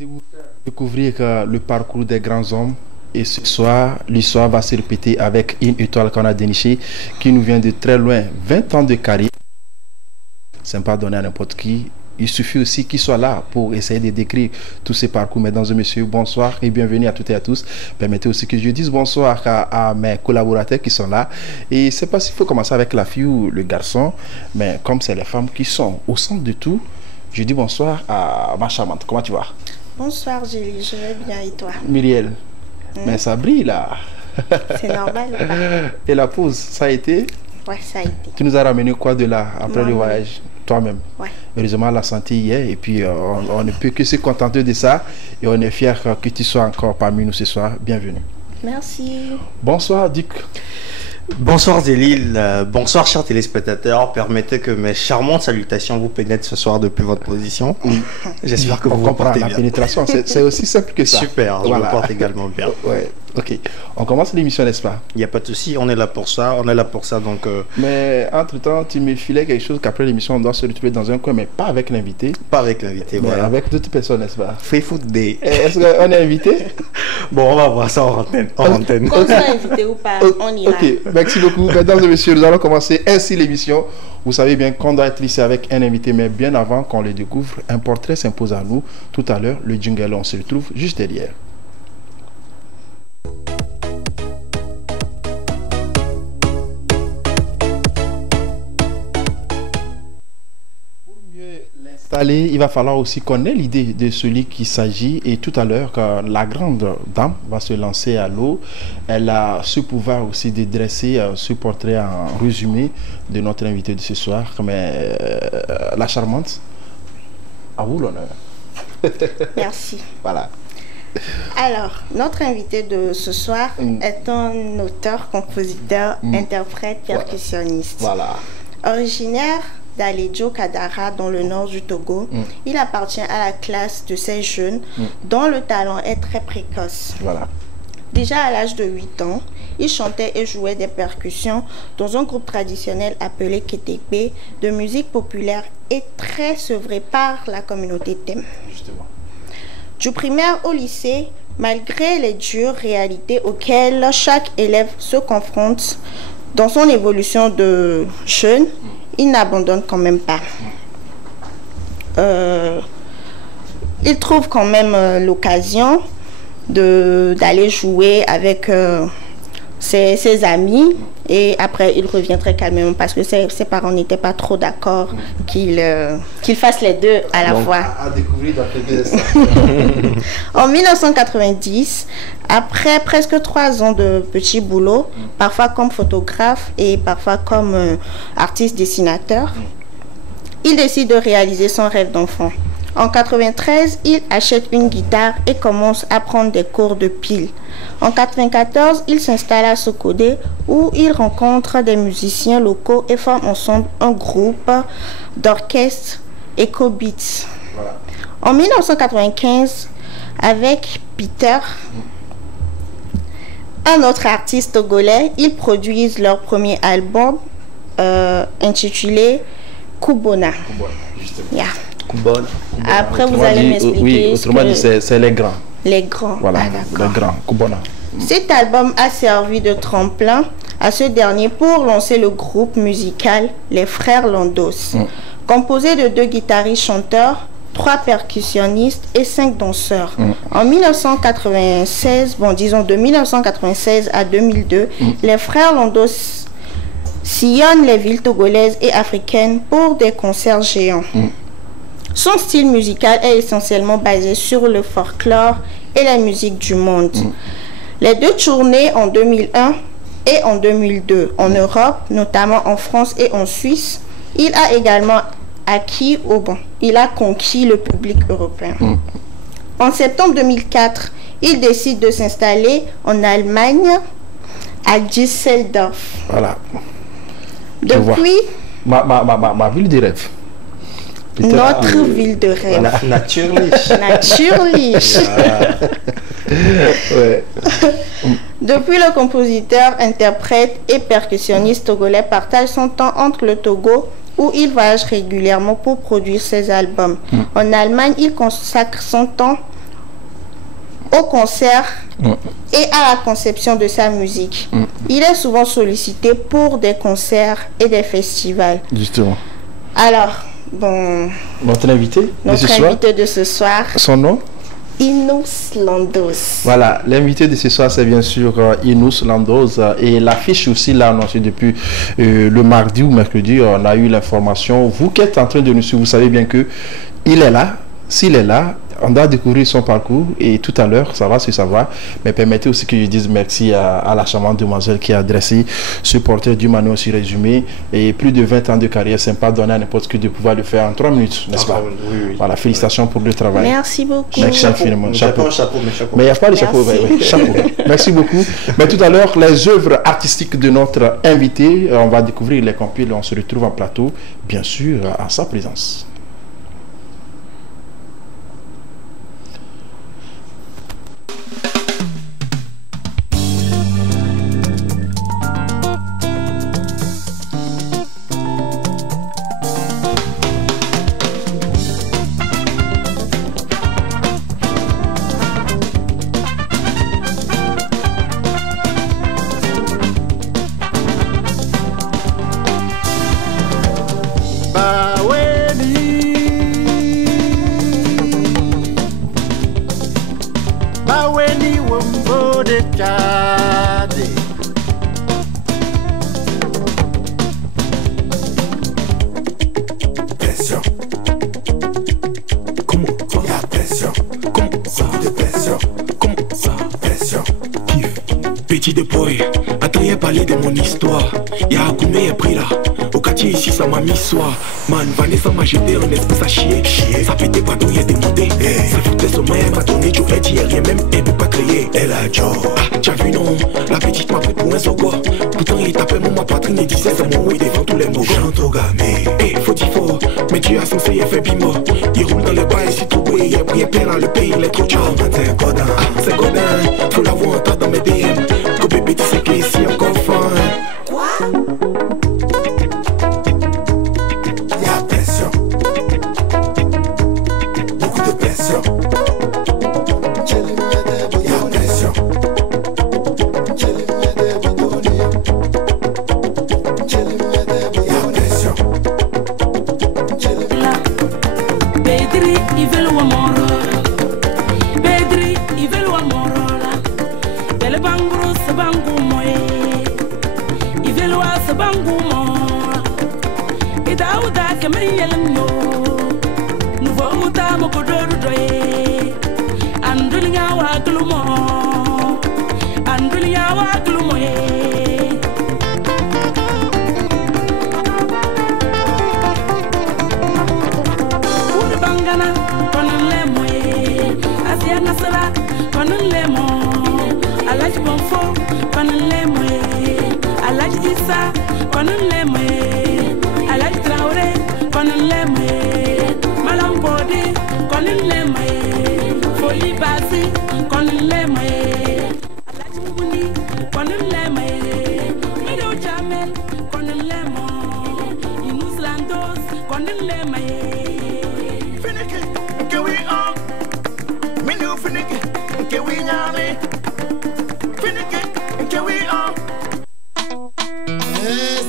de vous faire découvrir le parcours des grands hommes. Et ce soir, l'histoire va se répéter avec une étoile qu'on a dénichée qui nous vient de très loin. 20 ans de carrière. C'est pas donné à n'importe qui. Il suffit aussi qu'il soit là pour essayer de décrire tous ces parcours. Mesdames et messieurs, bonsoir et bienvenue à toutes et à tous. Permettez aussi que je dise bonsoir à mes collaborateurs qui sont là. Et je ne sais pas s'il faut commencer avec la fille ou le garçon, mais comme c'est les femmes qui sont au centre de tout, je dis bonsoir à ma charmante. Comment tu vas? Bonsoir Julie, je vais bien et toi? Myriel, mais ça brille là. C'est normal ou pas? Et la pause, ça a été? Ouais, ça a été. Tu nous as ramené quoi de là après le voyage? Toi-même. Ouais. Heureusement, la santé y est et puis on ne peut que se contenter de ça et on est fiers que tu sois encore parmi nous ce soir. Bienvenue. Merci. Bonsoir, Duc. Bonsoir Zélil, bonsoir chers téléspectateurs. Permettez que mes charmantes salutations vous pénètrent ce soir depuis votre position. J'espère que vous vous portez la bien. Pénétration, c'est aussi simple que ça. Super, voilà. Je me porte également bien. Ouais, ok. On commence l'émission, n'est-ce pas? Il n'y a pas de souci, on est là pour ça, donc... Mais entre-temps, tu me filais quelque chose qu'après l'émission, on doit se retrouver dans un coin, mais pas avec l'invité. Pas avec l'invité, mais voilà. avec d'autres personnes, n'est-ce pas? Free Food Day. Est-ce qu'on est invité? Bon, on va voir ça en antenne. Qu'on soit invité ou pas, on ira. Ok, merci beaucoup. Mesdames et messieurs, nous allons commencer ainsi l'émission. Vous savez bien qu'on doit être ici avec un invité, mais bien avant qu'on le découvre, un portrait s'impose à nous. Tout à l'heure, le jingle, on se retrouve juste derrière. Il va falloir aussi qu'on ait l'idée de celui qui s'agit et tout à l'heure quand la grande dame va se lancer à l'eau, elle a ce pouvoir aussi de dresser ce portrait en résumé de notre invité de ce soir, mais la charmante, à vous l'honneur. Merci. Voilà. Alors, notre invité de ce soir est un auteur, compositeur, interprète, percussionniste. Voilà. Originaire d'Aledjo Kadara dans le nord du Togo, il appartient à la classe de ces jeunes dont le talent est très précoce. Voilà. Déjà à l'âge de 8 ans, il chantait et jouait des percussions dans un groupe traditionnel appelé Ketekbe de musique populaire et très sevré par la communauté Tem. Justement. Du primaire au lycée, malgré les dures réalités auxquelles chaque élève se confronte dans son évolution de jeune, il n'abandonne quand même pas. Il trouve quand même l'occasion d'aller jouer avec ses amis et après il revient très calmement parce que ses parents n'étaient pas trop d'accord qu'il fasse les deux à la fois. À découvrir dans quelques instants. En 1990, après presque 3 ans de petits boulots, parfois comme photographe et parfois comme artiste dessinateur, il décide de réaliser son rêve d'enfant. En 1993, il achète une guitare et commence à prendre des cours de pile. En 1994, il s'installe à Sokodé où il rencontre des musiciens locaux et forme ensemble un groupe d'orchestre Eco Beats. Voilà. En 1995, avec Peter, un autre artiste togolais, ils produisent leur premier album intitulé Kubona. Justement. Yeah. Kubona. Après, vous Autrement allez dit, m'expliquer. oui, autrement dit, c'est les grands. Les grands. Voilà, Ah, les grands. Kubona. Cet album a servi de tremplin à ce dernier pour lancer le groupe musical Les Frères Landos, composé de 2 guitaristes chanteurs, 3 percussionnistes et 5 danseurs. En 1996, disons de 1996 à 2002, les Frères Landos sillonnent les villes togolaises et africaines pour des concerts géants. Son style musical est essentiellement basé sur le folklore et la musique du monde. Les 2 tournées en 2001 et en 2002 en Europe, notamment en France et en Suisse, il a également conquis le public européen. En septembre 2004, il décide de s'installer en Allemagne, à Düsseldorf. Voilà. Depuis, Ma ville de rêve. notre ville de rêve. Naturlich. Naturlich. Ouais. Depuis, le compositeur, interprète et percussionniste togolais partage son temps entre le Togo, où il voyage régulièrement pour produire ses albums. En Allemagne, il consacre son temps au concert et à la conception de sa musique. Il est souvent sollicité pour des concerts et des festivals. Justement. Alors, bon... Notre invité de ce soir. Son nom? Inus Landos. Voilà, l'invité de ce soir, c'est bien sûr Inus Landos. Et l'affiche aussi l'a annoncé depuis le mardi ou mercredi. On a eu l'information. Vous qui êtes en train de nous suivre, vous savez bien que il est là. S'il est là, on doit découvrir son parcours et tout à l'heure, ça va se savoir. Mais permettez aussi que je dise merci à la charmante demoiselle qui a dressé ce portrait du manuel aussi résumé. Et plus de 20 ans de carrière, c'est pas donné à n'importe qui de pouvoir le faire en 3 minutes, n'est-ce pas? Oui. Voilà, félicitations pour le travail. Merci beaucoup. Merci infiniment. Chapeau. Mais il n'y a pas de chapeau. Chapeau. Merci beaucoup. Mais tout à l'heure, les œuvres artistiques de notre invité, on va découvrir les compiles. On se retrouve en plateau, bien sûr, en sa présence. Petit de boy, attends, y'a parlé de mon histoire. Y'a Akoumé est pris là. Au quartier ici, ça m'a mis soir. Man, Vanessa m'a jeté en esprit, ça chier. Ça pétait pas d'où y'a demandé. Ça foutait son mère, m'a donné du red, y'a rien même, elle peut pas créer. Elle a Joe. Ah, t'as vu non? La petite m'a pris pour un sogwa. Pourtant, il tapait mon ma poitrine et disait c'est mon oui devant tous les mots. Chante au gamé. Eh, faut dire fort. Mais tu as censé, il fait bimo. Il roule dans les bas et s'y trouve. Il a pris un plein dans le pays, il est trop chaud. C'est Godin. Ah, c'est Godin. Faut l'avoir en tas dans mes DM. Go bébé, tu sais qu'ici encore fin. Quoi? Y'a pression. Beaucoup de pression. Y'a pression. Y'a pression. Bedri, il veut le moro. Bedri, il veut le moro. Le bangro se bangu moye, il veut le se bangu mo. Et Daouda kemiyel no, nous voulons ta mokodoru doye. Andulia wa glumo, Andulia wa glumoye. Ule bangana konon le moye, Asia nasara konon le mo. Alaj Bonfo, konon le moye. Alaj Issa, konon le moye. Alaj Traoré, konon le moye. Malam Bode, konon le moye. Foli Basi, konon le moye. Alaj Muguni, konon le moye. Medo Jamel, konon le moye. Inus Landos, konon le moye. Finiki, que we on. Minu finiki, que we nyane.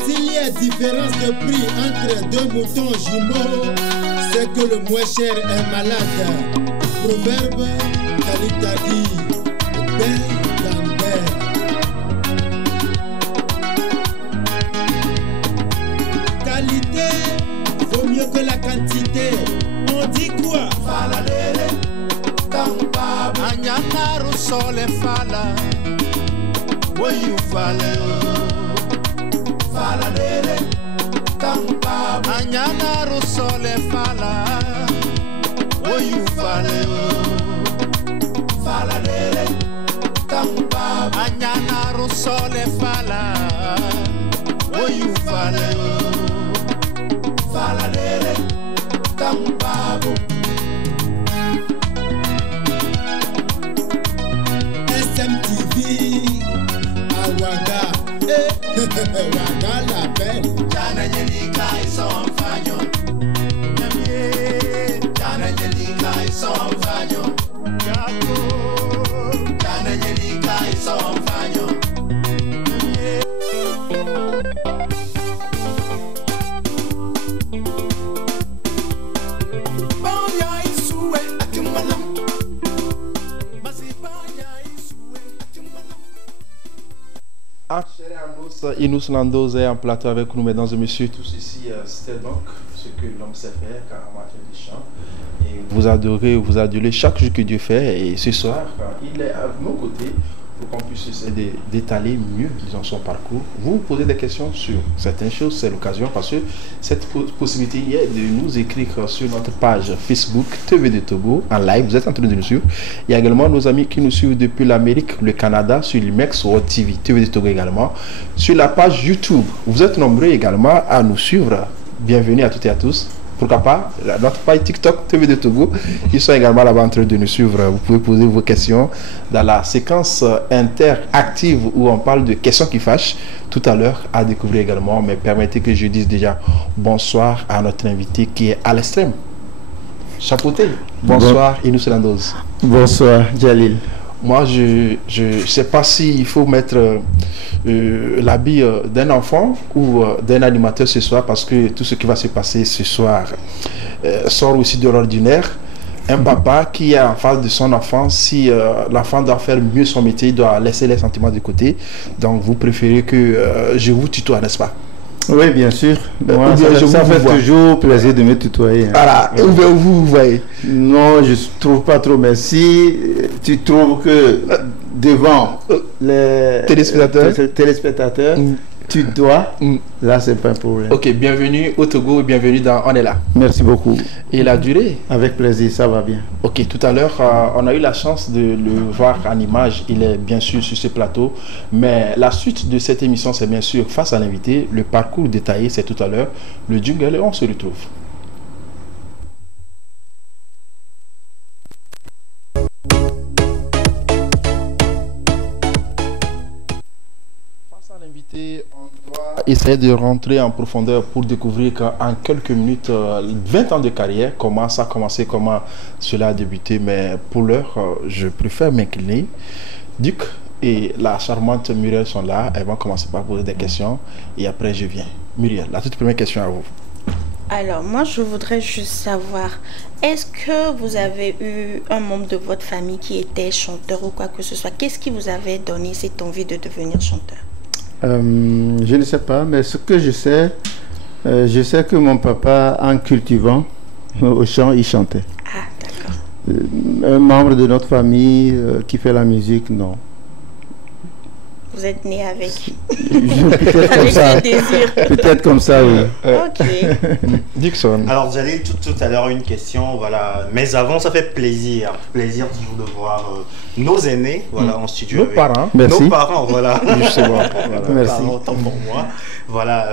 S'il y a différence de prix entre deux moutons jumeaux, c'est que le moins cher est malade. Proverbe Kalitadi, Ben Gambert. Qualité vaut mieux que la quantité. On dit quoi? Falalele, Tampa, Anyanaru Sole Fala. Will you follow? Falalele, Tampa, Anyanaru Sole Fala. Will you follow? Falalele, Tampa, Anyanaru Sole Fala. Will you follow? Falalele, Tampa. SMTV, Awaga, Waga la belle. Jana Yelika is on fire. Jana Yelika is on fire. Inus Landos est en plateau avec nous, mesdames et messieurs. Tout ceci, c'était donc ce que l'homme sait faire en matière de chant. Et vous adorez, vous adulez chaque jour que Dieu fait. Et ce soir, il est à nos côtés pour qu'on puisse essayer d'étaler mieux, disons, son parcours. Vous posez des questions sur certaines choses, c'est l'occasion, parce que cette possibilité est de nous écrire sur notre page Facebook TV de Togo en live. Vous êtes en train de nous suivre. Il y a également nos amis qui nous suivent depuis l'Amérique, le Canada, sur l'IMEX World TV, TV de Togo également. Sur la page YouTube, vous êtes nombreux également à nous suivre. Bienvenue à toutes et à tous. Pourquoi pas, notre page TikTok TV de Togo, ils sont également là-bas en train de nous suivre. Vous pouvez poser vos questions dans la séquence interactive où on parle de questions qui fâchent tout à l'heure à découvrir également. Mais permettez que je dise déjà bonsoir à notre invité qui est à l'extrême. Chapeauté. Bonsoir, Inus Landos. Bonsoir, Jalil. Moi, je ne sais pas s'il faut mettre l'habit d'un enfant ou d'un animateur ce soir, parce que tout ce qui va se passer ce soir sort aussi de l'ordinaire. Un papa qui est en face de son enfant, si l'enfant doit faire mieux son métier, il doit laisser les sentiments de côté. Donc, vous préférez que je vous tutoie, n'est-ce pas? Oui, bien sûr. Moi, ça fait toujours plaisir de me tutoyer. Hein. Voilà, et vous voyez. Non, je ne trouve pas trop, mais si tu trouves que devant les téléspectateurs, tu dois, là, c'est pas un problème. Ok, bienvenue au Togo et bienvenue dans On est là. Merci beaucoup. Et la durée? Avec plaisir, ça va bien. Ok, tout à l'heure, on a eu la chance de le voir en image. Il est bien sûr sur ce plateau. Mais la suite de cette émission, c'est bien sûr face à l'invité. Le parcours détaillé, c'est tout à l'heure. Le jungle, on se retrouve. Essayer de rentrer en profondeur pour découvrir qu'en quelques minutes, 20 ans de carrière, comment ça a commencé, comment cela a débuté. Mais pour l'heure, je préfère m'incliner. Duc et la charmante Muriel sont là. Elles vont commencer par poser des questions et après je viens. Muriel, la toute première question à vous. Alors, moi, je voudrais juste savoir, est-ce que vous avez eu un membre de votre famille qui était chanteur ou quoi que ce soit? Qu'est-ce qui vous avait donné cette envie de devenir chanteur? Je ne sais pas, mais ce que je sais que mon papa, en cultivant au chant, il chantait. Ah, d'accord. Un membre de notre famille qui fait la musique, non. Vous êtes né avec peut-être comme ça. Peut-être comme ça, oui. Ok. Dixon. Alors, j'allais tout à l'heure une question, voilà. Mais avant, ça fait plaisir toujours de voir nos aînés, voilà, en studio. Nos parents. Merci. Nos parents, voilà. Justement. Voilà. Merci. Pardon, tant pour moi. Voilà,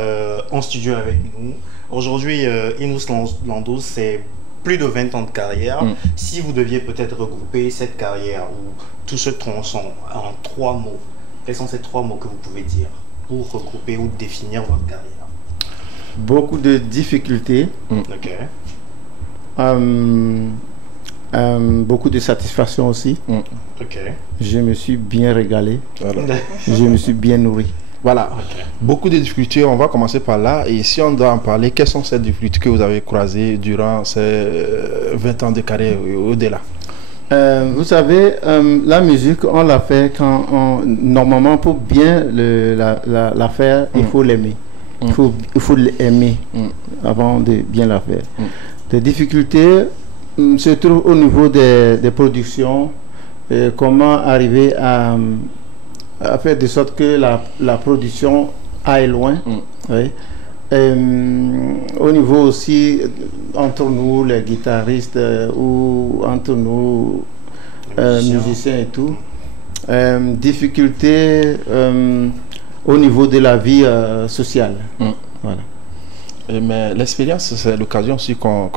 en studio avec nous. Aujourd'hui, Inus Landos, c'est plus de 20 ans de carrière. Si vous deviez peut-être regrouper cette carrière ou tout ce tronçon en 3 mots, quels sont ces 3 mots que vous pouvez dire pour regrouper ou définir votre carrière? Beaucoup de difficultés. Ok. Beaucoup de satisfaction aussi. Ok. Je me suis bien régalé. Voilà. Je me suis bien nourri. Voilà. Okay. Beaucoup de difficultés, on va commencer par là. Et si on doit en parler, quelles sont ces difficultés que vous avez croisées durant ces 20 ans de carrière et au-delà? Vous savez, la musique, on la fait quand normalement pour bien la faire, il faut l'aimer. Il faut l'aimer avant de bien la faire. Les difficultés se trouvent au niveau des productions. Comment arriver à faire de sorte que la production aille loin. Oui. Au niveau aussi entre nous les guitaristes ou entre nous musiciens et tout, difficulté au niveau de la vie sociale. Voilà. Mais l'expérience, c'est l'occasion aussi qu'on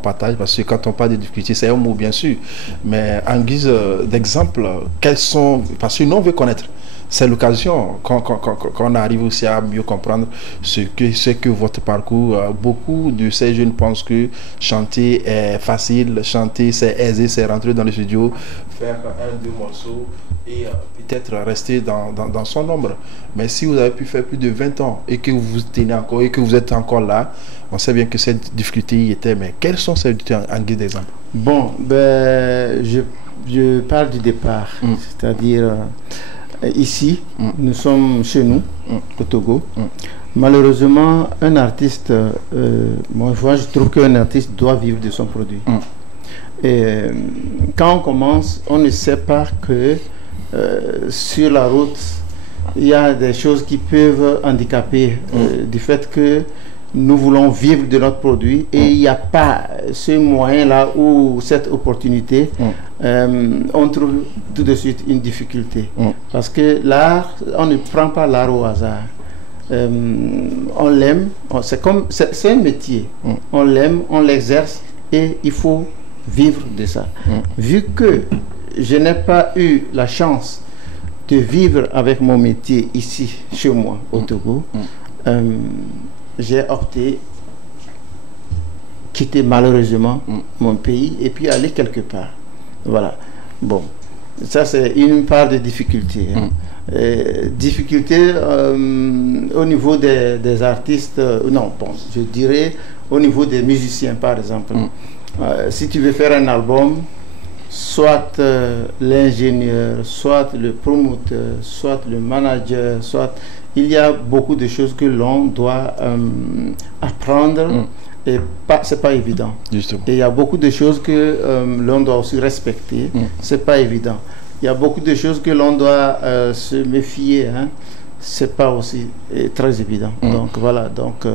partage, parce que quand on parle de difficultés, c'est un mot bien sûr, mais en guise d'exemple, quels sont, parce que nous on veut connaître. C'est l'occasion qu'on arrive aussi à mieux comprendre ce que votre parcours. Beaucoup de ces jeunes pensent que chanter est facile, chanter c'est aisé, c'est rentrer dans le studio, faire 1-2 morceaux et peut-être rester dans son nombre. Mais si vous avez pu faire plus de 20 ans et que vous tenez encore et que vous êtes encore là, on sait bien que cette difficulté y était. Mais quelles sont ces difficultés en guise d'exemple? Bon, ben, je parle du départ, c'est-à-dire ici, nous sommes chez nous, au Togo. Malheureusement, un artiste, moi je trouve qu'un artiste doit vivre de son produit. Et quand on commence, on ne sait pas que sur la route, il y a des choses qui peuvent handicaper du fait que nous voulons vivre de notre produit et il n'y a pas ce moyen-là ou cette opportunité, on trouve tout de suite une difficulté. Parce que l'art, on ne prend pas l'art au hasard. On l'aime, c'est un métier. On l'aime, on l'exerce et il faut vivre de ça. Vu que je n'ai pas eu la chance de vivre avec mon métier ici, chez moi, au Togo, j'ai opté quitter malheureusement mon pays et puis aller quelque part. Voilà. Bon, ça c'est une part de difficulté. Difficulté au niveau des artistes, non, bon, je dirais au niveau des musiciens par exemple. Si tu veux faire un album, soit l'ingénieur, soit le promoteur, soit le manager, soit... Il y a beaucoup de choses que l'on doit apprendre et c'est pas évident. Justement. Et il y a beaucoup de choses que l'on doit aussi respecter, c'est pas évident. Il y a beaucoup de choses que l'on doit se méfier, hein. C'est pas aussi très évident. Donc voilà, donc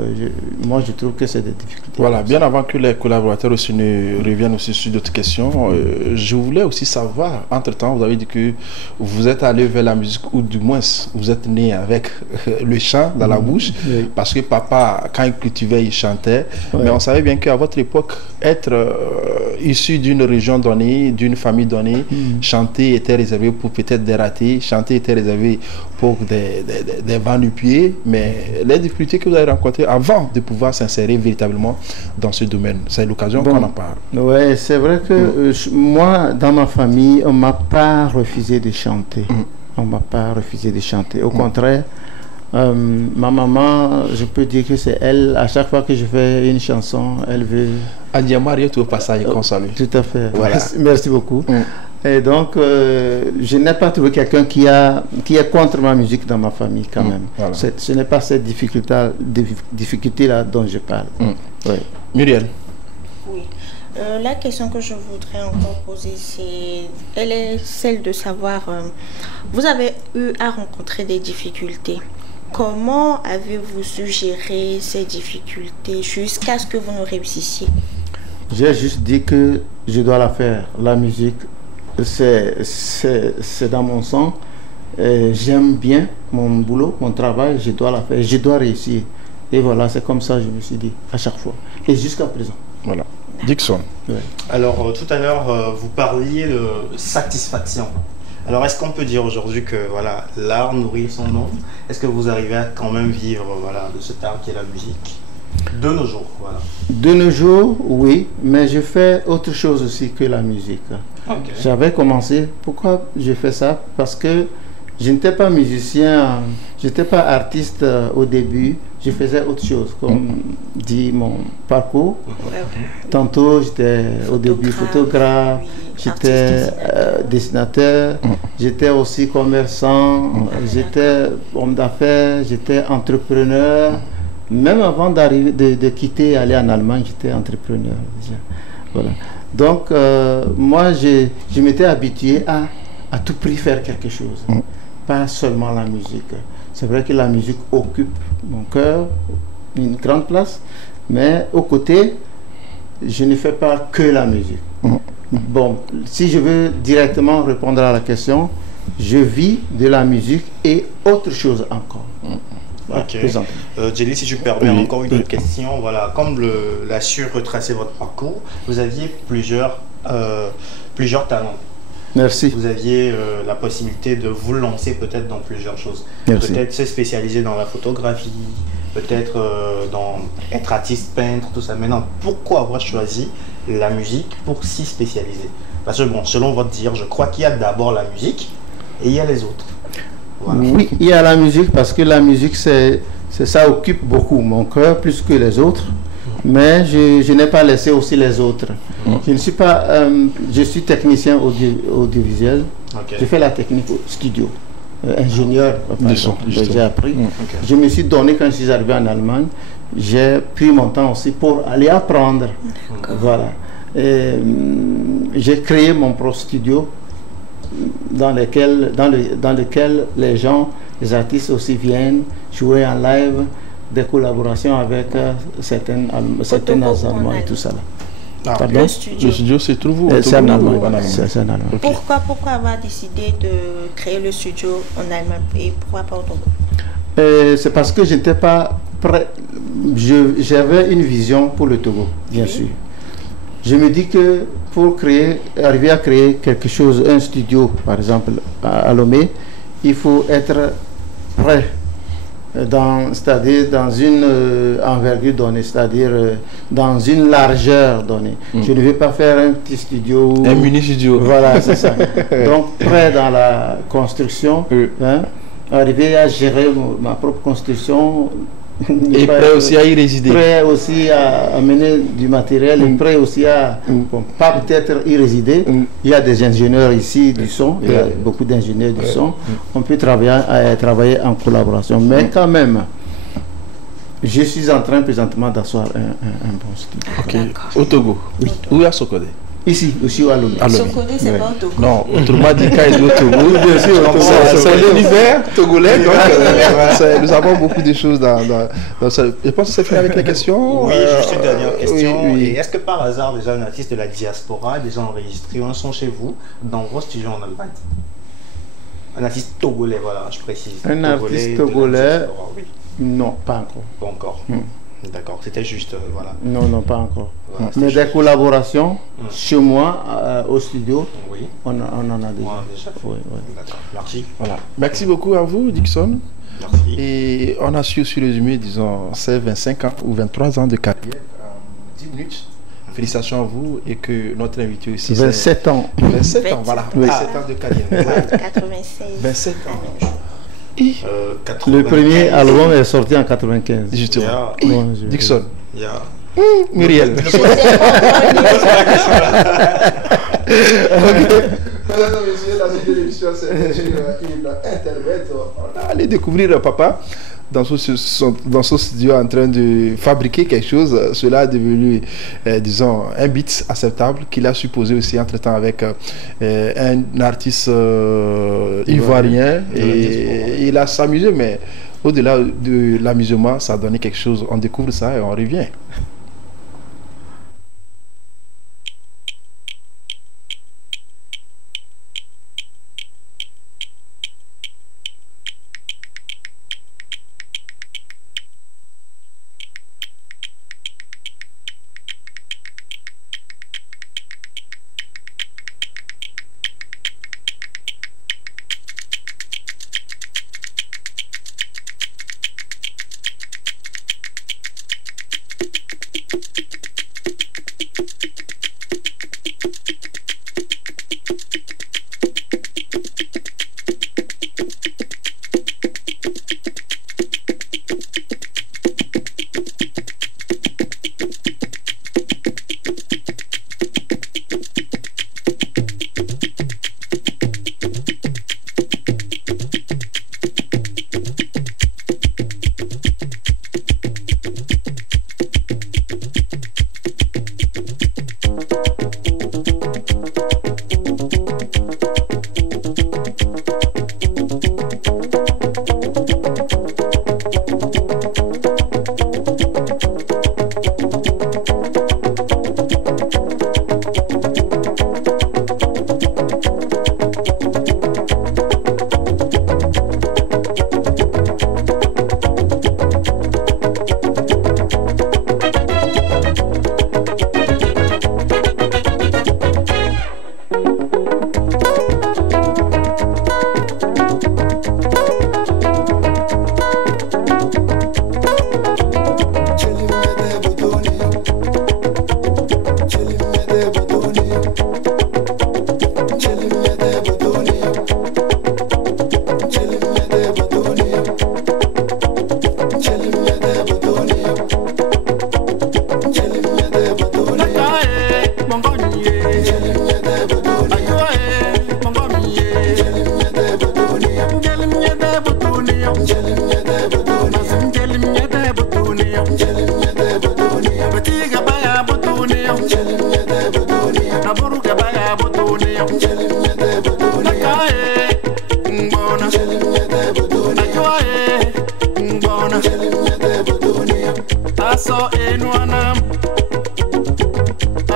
moi je trouve que c'est des difficultés. Voilà, bien avant que les collaborateurs aussi ne reviennent aussi sur d'autres questions, je voulais aussi savoir, entre-temps, vous avez dit que vous êtes allé vers la musique, ou du moins vous êtes né avec le chant dans la bouche, parce que papa, quand il cultivait, il chantait, mais on savait bien qu'à votre époque, être issu d'une région donnée, d'une famille donnée, chanter était réservé pour peut-être des ratés, chanter était réservé pour des vents du pied, mais les difficultés que vous avez rencontrées avant de pouvoir s'insérer véritablement dans ce domaine, c'est l'occasion qu'on en parle. Oui, c'est vrai que moi, dans ma famille, on ne m'a pas refusé de chanter. On ne m'a pas refusé de chanter. Au contraire, ma maman, je peux dire que c'est elle, à chaque fois que je fais une chanson, elle veut... Adiamario, tout au passage, qu'on salue. Tout à fait. Voilà. Merci beaucoup. Et donc, je n'ai pas trouvé quelqu'un qui est contre ma musique dans ma famille quand même. Voilà. Ce n'est pas cette difficulté-là dont je parle. Muriel. Oui. La question que je voudrais encore poser, elle est celle de savoir, vous avez eu à rencontrer des difficultés. Comment avez-vous su gérer ces difficultés jusqu'à ce que vous ne réussissiez? J'ai juste dit que je dois la faire, la musique. C'est dans mon sang. J'aime bien mon boulot, mon travail, je dois la faire, je dois réussir. Et voilà, c'est comme ça que je me suis dit à chaque fois. Et jusqu'à présent. Voilà. Dixon. Alors, tout à l'heure, vous parliez de satisfaction. Alors, est-ce qu'on peut dire aujourd'hui que voilà, l'art nourrit son nom? Est-ce que vous arrivez à quand même vivre de cet art qui est la musique de nos jours? Voilà. De nos jours, oui, mais je fais autre chose aussi que la musique. J'avais commencé, pourquoi je fais ça? Parce que je n'étais pas musicien, je n'étais pas artiste au début, je faisais autre chose, comme dit mon parcours. Tantôt, j'étais au début photographe, j'étais dessinateur, j'étais aussi commerçant, j'étais homme d'affaires, j'étais entrepreneur. Même avant d'arriver, de quitter, aller en Allemagne, j'étais entrepreneur déjà. Voilà. Donc, moi, je m'étais habitué à tout prix faire quelque chose, pas seulement la musique. C'est vrai que la musique occupe mon cœur, une grande place, mais au côté, je ne fais pas que la musique. Bon, si je veux directement répondre à la question, je vis de la musique et autre chose encore. Ok. Jelly, si je permets encore une autre question, voilà, comme l'a su retracer votre parcours, vous aviez plusieurs talents. Merci. Vous aviez la possibilité de vous lancer peut-être dans plusieurs choses. Peut-être se spécialiser dans la photographie, peut-être dans être artiste, peintre, tout ça. Maintenant, pourquoi avoir choisi la musique pour s'y spécialiser? Parce que bon, selon votre dire, je crois qu'il y a d'abord la musique et il y a les autres. Voilà. Oui, il y a la musique parce que la musique, ça occupe beaucoup mon cœur plus que les autres. Mais je n'ai pas laissé aussi les autres. Je ne suis pas, je suis technicien audiovisuel. Je fais la technique au studio. ingénieur de son, j'ai appris. Je me suis donné quand je suis arrivé en Allemagne, j'ai pris mon temps aussi pour aller apprendre. Voilà. J'ai créé mon propre studio dans lequel les gens, les artistes aussi viennent jouer en live, des collaborations avec certaines Allemands et tout ça. Le studio se trouve où? C'est en Allemagne. Pourquoi avoir décidé de créer le studio en Allemagne et pourquoi pas au Togo? C'est parce que je n'étais pas prêt. J'avais une vision pour le Togo, bien sûr. Je me dis que pour arriver à créer quelque chose, un studio par exemple à Lomé, il faut être prêt, c'est-à-dire dans une envergure donnée, c'est-à-dire dans une largeur donnée. Je ne vais pas faire un petit studio. Un mini studio. Voilà, c'est ça. Donc prêt dans la construction, arriver à gérer ma propre construction. Et prêt aussi à y résider. Prêt aussi à amener du matériel, et prêt aussi à, pas peut-être y résider. Il y a des ingénieurs ici du son, il y a beaucoup d'ingénieurs du son. On peut travailler en collaboration. Mais quand même, je suis en train présentement d'asseoir un bon studio. Au Togo? Oui. Où à Sokodé? Ici, aussi à Lomé. Sokodé, c'est pas au Togo. Non, autrement dit, quand il est au Togo, bien sûr, c'est l'univers togolais. Donc, nous avons beaucoup de choses dans ça. Je pense que c'est fini avec les questions. Oui, juste une dernière question. Et est-ce que par hasard, déjà, un artiste de la diaspora, déjà enregistré un son chez vous, dans vos studios en Allemagne? Un artiste togolais, voilà, je précise. Un artiste togolais? Non, pas encore. Pas encore. D'accord, c'était juste, voilà. Non, pas encore. Voilà, mais des collaborations chez moi, au studio, on en a déjà. Oui. D'accord, merci. Voilà. Merci beaucoup à vous, Dixon. Merci. Et on a su aussi résumer, disons, ces 25 ans ou 23 ans de carrière en 10 minutes. Félicitations à vous et que notre invité aussi. 27 ans. 27 ans, voilà. 27 ans de carrière. 96. 27 ans. Le premier album est sorti en 95. Justement. Dixon. Muriel. Mesdames et messieurs, la suite de l'émission, c'est une intermède. On a allé découvrir papa dans son studio en train de fabriquer quelque chose. Cela est devenu, disons, un beat acceptable qu'il a supposé aussi entre-temps avec un artiste ivoirien. Et il a s'amusé, mais au-delà de l'amusement, ça a donné quelque chose. On découvre ça et on revient.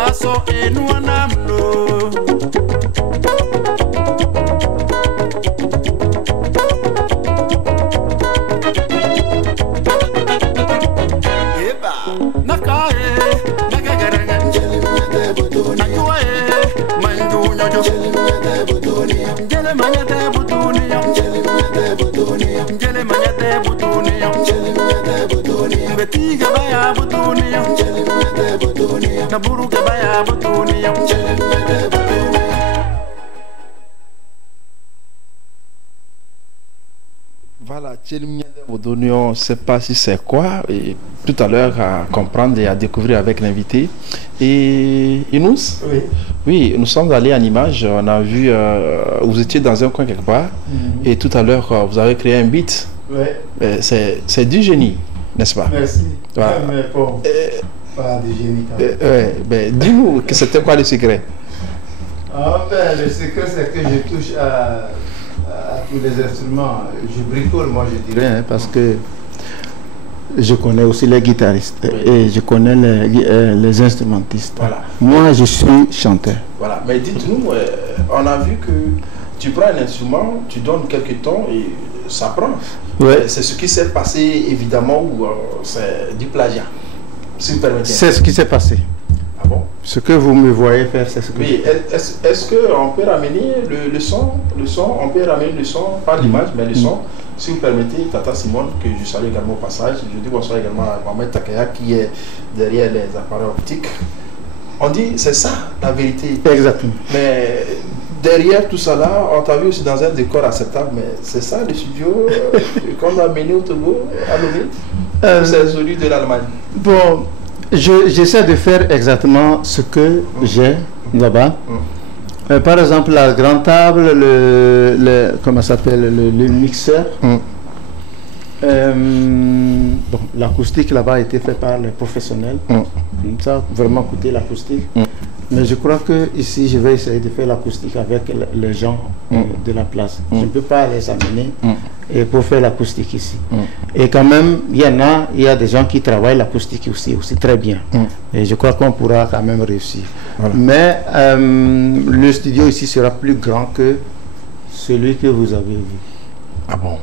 Aso enuanam no. Eba nakae nagagaranga nakae mandu nyojo njele manyate butunia njele manyate butunia ngetiga baya butunia naburu baya butunia. Voilà, on ne sait pas si c'est quoi, et tout à l'heure à comprendre et à découvrir avec l'invité. Et Inous, oui, nous sommes allés en image, on a vu, vous étiez dans un coin quelque part, et tout à l'heure vous avez créé un beat. C'est du génie, n'est-ce pas? Merci. Voilà. Mais bon, pas du génie quand même. Dis-nous, c'était quoi le secret? Le secret, c'est que je touche à tous les instruments. Je bricole, moi je dirais, hein, parce que je connais aussi les guitaristes et je connais les instrumentistes. Voilà. Moi, je suis chanteur. Voilà, mais dites-nous, on a vu que tu prends un instrument, tu donnes quelques tons et ça prend. C'est ce qui s'est passé, évidemment, ou c'est du plagiat, si vous permettez. C'est ce qui s'est passé. Ah bon? Ce que vous me voyez faire, c'est ce que oui, est-ce qu'on peut ramener le son, on peut ramener le son, pas l'image, mais le son, si vous permettez, Tata Simone, que je salue également au passage, je dis bonsoir également à Mohamed Takaya qui est derrière les appareils optiques. On dit, c'est ça la vérité. Exactement. Mais derrière tout ça là, on t'a vu aussi dans un décor acceptable, mais c'est ça le studio qu'on a mené au Togo, à Lomé, c'est celui de l'Allemagne. Bon, j'essaie de faire exactement ce que j'ai là-bas. Par exemple, la grande table, comment s'appelle, le mixeur. Bon, l'acoustique là-bas a été fait par les professionnels. Ça a vraiment coûté l'acoustique. Mais je crois que ici, je vais essayer de faire l'acoustique avec les gens de la place. Je ne peux pas les amener et pour faire l'acoustique ici. Et quand même, il y a des gens qui travaillent l'acoustique aussi très bien. Et je crois qu'on pourra quand même réussir. Voilà. Mais le studio ici sera plus grand que celui que vous avez vu. Ah bon?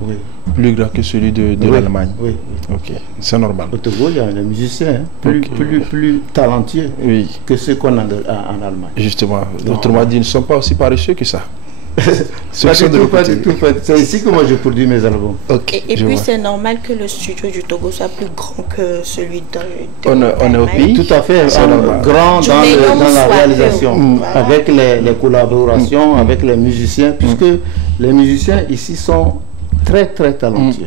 Oui. Plus grand que celui de l'Allemagne. Oui. Ok, c'est normal. Au Togo, il y a des musiciens plus talentueux que ceux qu'on a en Allemagne. Justement, autrement dit, ils ne sont pas aussi paresseux que ça. Pas du tout. C'est ici que moi je produis mes albums. Okay, et puis c'est normal que le studio du Togo soit plus grand que celui de on est au pays. Tout à fait, grand dans la réalisation, avec les collaborations, avec les musiciens, puisque les musiciens ici sont très talentueux.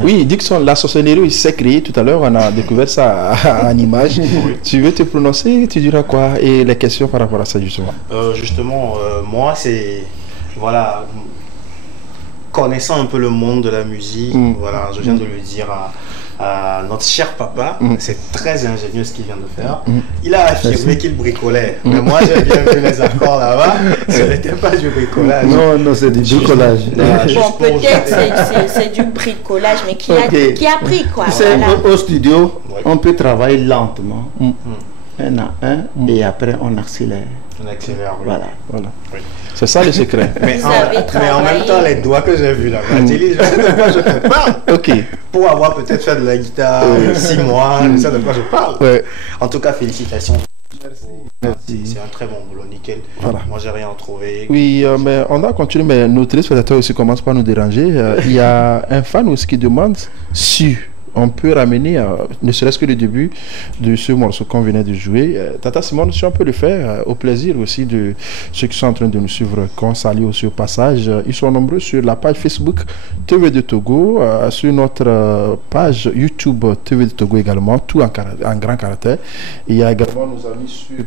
Oui, Dixon, la sorcellerie s'est créée tout à l'heure, on a découvert ça en image. Tu veux te prononcer, tu diras quoi? Et les questions par rapport à ça, justement? Moi, c'est, voilà, connaissant un peu le monde de la musique, voilà, je viens de le dire à notre cher papa, c'est très ingénieux ce qu'il vient de faire. Il a affirmé qu'il bricolait, mais moi j'ai bien vu les accords là-bas, ce n'était pas du bricolage. Non, c'est du bricolage. Bon, peut-être c'est du bricolage, mais qui a pris quoi. Au studio, on peut travailler lentement, un à un, et après on accélère. On accélère, voilà. Oui. C'est ça le secret. mais en même temps, les doigts que j'ai vus là-bas, je sais de quoi je te parle. Ok. Pour avoir peut-être fait de la guitare 6 mois, je sais de quoi je parle. En tout cas, félicitations. Merci. C'est un très bon boulot, nickel. Voilà. Moi, j'ai rien trouvé. Oui, mais on a continué, mais nos téléspectateurs aussi commencent par nous déranger. Il y a un fan aussi qui demande si on peut ramener, ne serait-ce que le début de ce morceau qu'on venait de jouer. Tata Simone, si on peut le faire, au plaisir aussi de ceux qui sont en train de nous suivre, qu'on salue aussi au passage. Ils sont nombreux sur la page Facebook TV de Togo, sur notre page YouTube TV de Togo également, tout en grand caractère. Il y a également nos amis sur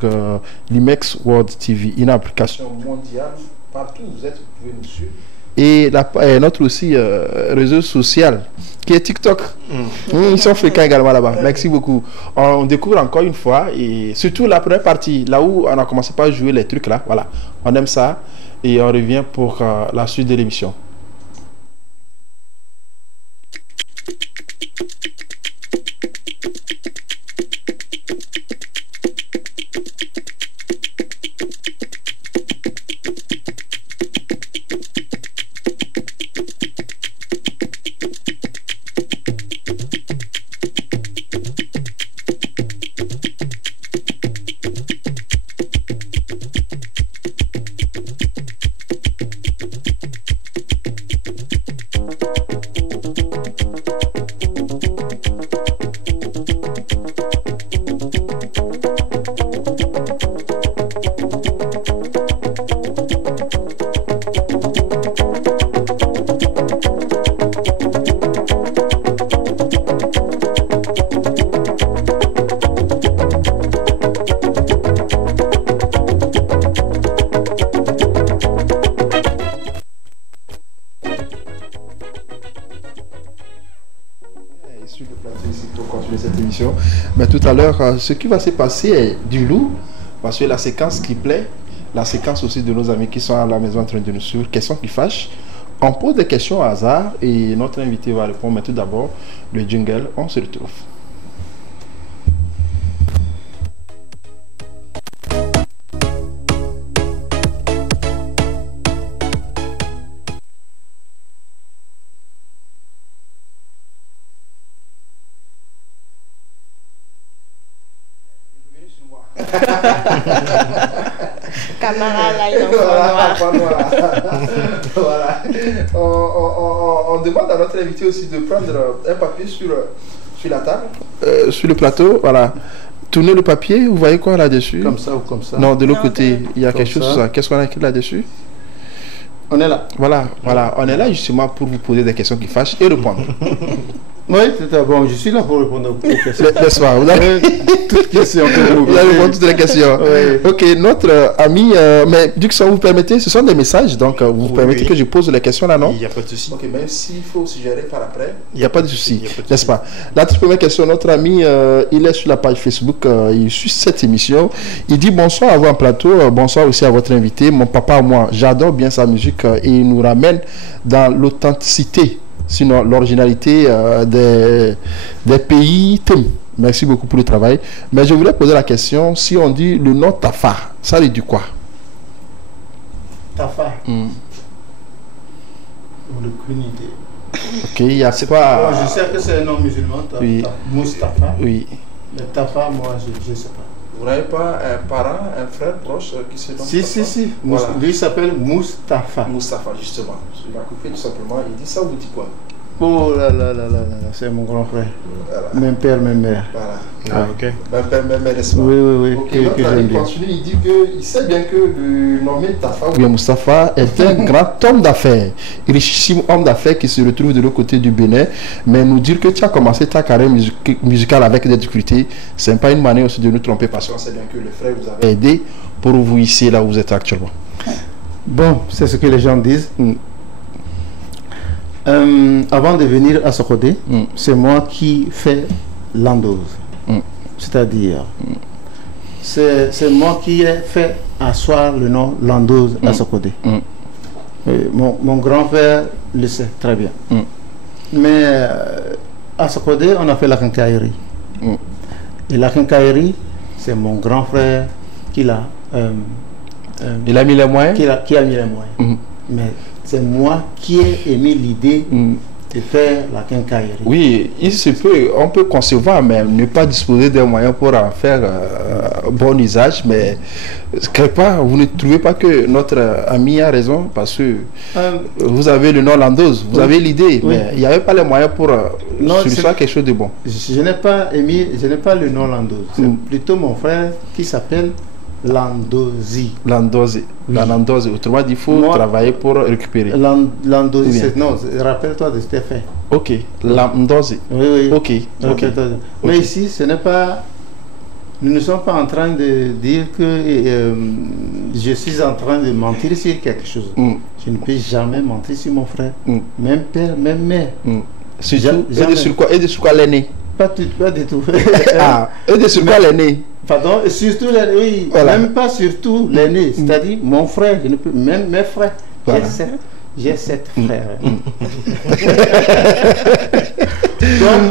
l'Imex World TV, une application mondiale. Partout où vous êtes, vous pouvez nous suivre. et notre aussi réseau social qui est TikTok. Ils sont fréquents également là-bas. Merci beaucoup. On découvre encore une fois, et surtout la première partie, là où on a commencé par jouer les trucs là. Voilà, on aime ça et on revient pour la suite de l'émission. Mais tout à l'heure, ce qui va se passer est du lourd, parce que la séquence qui plaît, la séquence aussi de nos amis qui sont à la maison en train de nous suivre, questions qui fâchent, on pose des questions au hasard et notre invité va répondre. Mais tout d'abord, le jingle, on se retrouve. Camarade là, il est voilà. On demande à notre invité aussi de prendre un papier sur la table, sur le plateau. Voilà. Tournez le papier, vous voyez quoi là-dessus? Comme ça ou comme ça? Non, de l'autre côté, il y a quelque chose sur ça. Qu'est-ce qu'on a écrit là-dessus? On est là. Voilà. On est là justement pour vous poser des questions qui fâchent et répondre. Oui, c'est bon, je suis là pour répondre aux questions. Laisse-moi, vous avez toutes les questions. Vous allez répondre toutes les questions. Oui. Ok, notre ami, mais Dixon, vous permettez, ce sont des messages, donc vous permettez que je pose les questions là, non? Il n'y a pas de souci. Ok, même s'il faut suggérer par après, il n'y a pas de souci, n'est-ce pas? La toute première question, notre ami, il est sur la page Facebook, il suit cette émission. Il dit bonsoir à vous en plateau, bonsoir aussi à votre invité. Mon papa, moi, j'adore bien sa musique et il nous ramène dans l'authenticité. Sinon, l'originalité des pays thèmes. Merci beaucoup pour le travail. Mais je voulais poser la question, si on dit le nom Tafa, ça veut dire quoi? Tafa. Aucune idée. Ok, il y a pas... Je sais que c'est un nom musulman, oui. Mustafa. Oui. Mais Tafa, moi, je ne sais pas. Vous n'avez pas un parent, un frère proche qui se nomme Si, Tafa? si. Voilà. Lui, il s'appelle Mustafa. Mustafa, justement. Il m'a coupé tout simplement. Il dit ça, vous dit quoi? Oh là, c'est mon grand frère. Voilà. Même père, même mère. Voilà. Ah, ok. Même père, même mère, n'est-ce pas? Oui. Okay, que j'aime bien. Il dit qu'il sait bien que le nommé Tafa, ou bien Mustafa, est un grand homme d'affaires. Richissime homme d'affaires qui se retrouve de l'autre côté du Bénin. Mais nous dire que tu as commencé ta carrière musicale avec des difficultés, ce n'est pas une manière aussi de nous tromper, parce qu'on sait bien que le frère vous avait aidé pour vous ici, là où vous êtes actuellement. Bon, c'est ce que les gens disent. Avant de venir à Sokodé, c'est moi qui fais l'endose. C'est-à-dire, c'est moi qui ai fait asseoir le nom l'endose à Sokodé. Mon grand frère le sait très bien. Mais à Sokodé, on a fait la quincaillerie. Et la quincaillerie, c'est mon grand frère qui l'a... il a mis les moyens? Qui a mis les moyens. Mais c'est moi qui ai émis l'idée de faire la quincaillerie. Oui, on peut concevoir, mais ne pas disposer des moyens pour en faire bon usage. Mais quelque part, vous ne trouvez pas que notre ami a raison, parce que vous avez le nom Landos, vous avez l'idée, mais il n'y avait pas les moyens pour faire quelque chose de bon. Je n'ai pas le nom Landos. C'est plutôt mon frère qui s'appelle Landosi. Landosi. La Landosi. Autrement dit, il faut travailler pour récupérer. Landosi, non, rappelle-toi de Stéphane. Ok. Landosi. Oui. Ok. Mais ici, ce n'est pas Nous ne sommes pas en train de dire que je suis en train de mentir sur quelque chose. Je ne peux jamais mentir sur mon frère. Même père, même mère. Surtout, et de sur quoi, l'aîné? Pas du tout. Et de sur quoi l'aîné? Pardon, surtout l'aîné, oui. Voilà. Même pas surtout l'aîné, c'est-à-dire mon frère, je ne peux, même mes frères. Voilà. J'ai 7 frères. Donc,